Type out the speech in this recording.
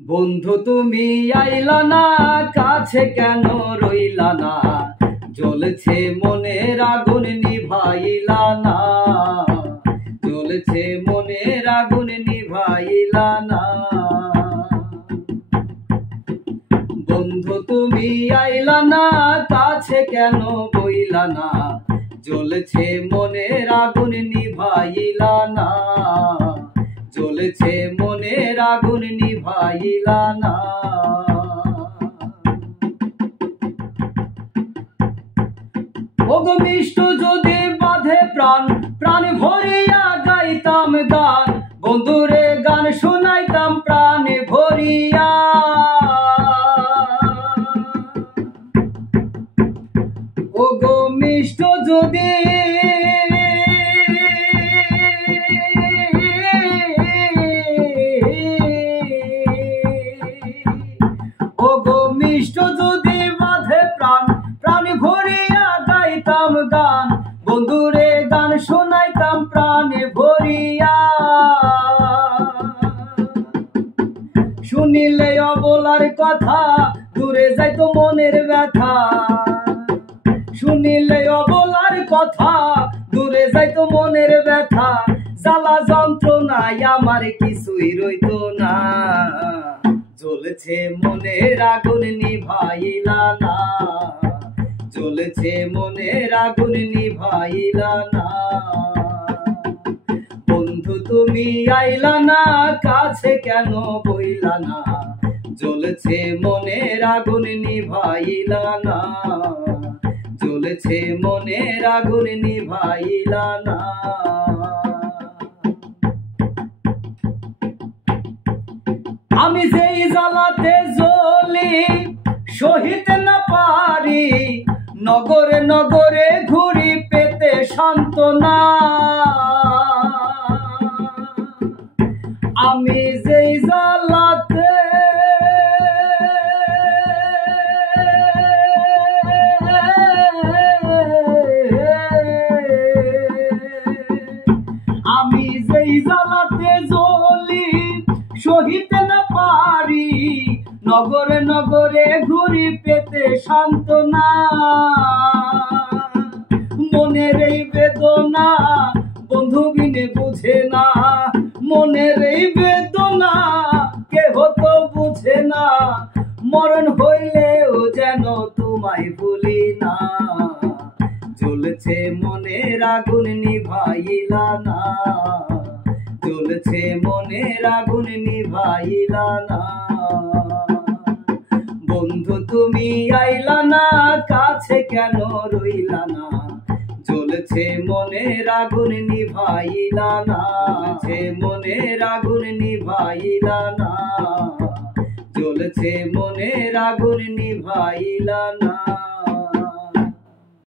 বন্ধু তুমি আইলা না, কাছে কেন রইলা না? জ্বলছে মনের আগুন নিভাইলা না, জ্বলছে মনের আগুন নিভাইলা না। বন্ধু তুমি আইলা না, কাছে কেন বইলা না? জ্বলছে মনের আগুন নিভাইলা না, জ্বলছে মনের আগুন নিভাইলা না। ওগো মিষ্ট যদি বাঁধে প্রাণ, প্রাণ ভরিয়া গাইতাম গান, বন্ধুরে গান শোনাইতাম প্রাণ ভরিয়া। ওগো মিষ্ট যদি ওগো মিষ্ট যদি বাঁধে প্রাণ, প্রাণ ভরিয়া গাইতাম গান, বন্ধুরে গান শোনাইতাম প্রাণ ভরিয়া। শুনিলে অবলার কথা, দূরে যাইতো মনের ব্যথা। শুনিলে অবলার কথা, দূরে যাইতো মনের ব্যথা। জ্বালা যন্ত্রণায় আমার কিছুই রইতো না, জ্বলছে মনের আগুন নিভাইলা না, জ্বলছে মনের আগুন নিভাইলা না। বন্ধু তুমি আইলা না, কাছে কেন বইলা না? জ্বলছে মনের আগুন নিভাইলা না, জ্বলছে মনের আগুন নিভাইলা না। আমি যেই জ্বালাতে জ্বলি সহিতে না পারি, নগরে নগরে ঘুরি পেতে সান্ত্বনা। আমি যেই জ্বালাতে আমি যেই জ্বালাতে জ্বলি সহিতে না পারি, নগরে নগরে ঘুরি পেতে সান্ত্বনা। মনের এই বেদনা বন্ধু বিনে বুঝে না, মনের এই বেদনা কেহ তো বুঝে না। মরণ হইলেও যেন তোমায় ভুলি না, জ্বলছে মনের আগুন নিভাইলা না, জ্বলছে মনের আগুন নিভাইলা না। বন্ধু তুমি আইলা না, কাছে কেন রইলা না? জ্বলছে মনের আগুন নিভাইলা না, জ্বলছে মনের আগুন নিভাইলা না, জ্বলছে মনের আগুন নিভাইলা না।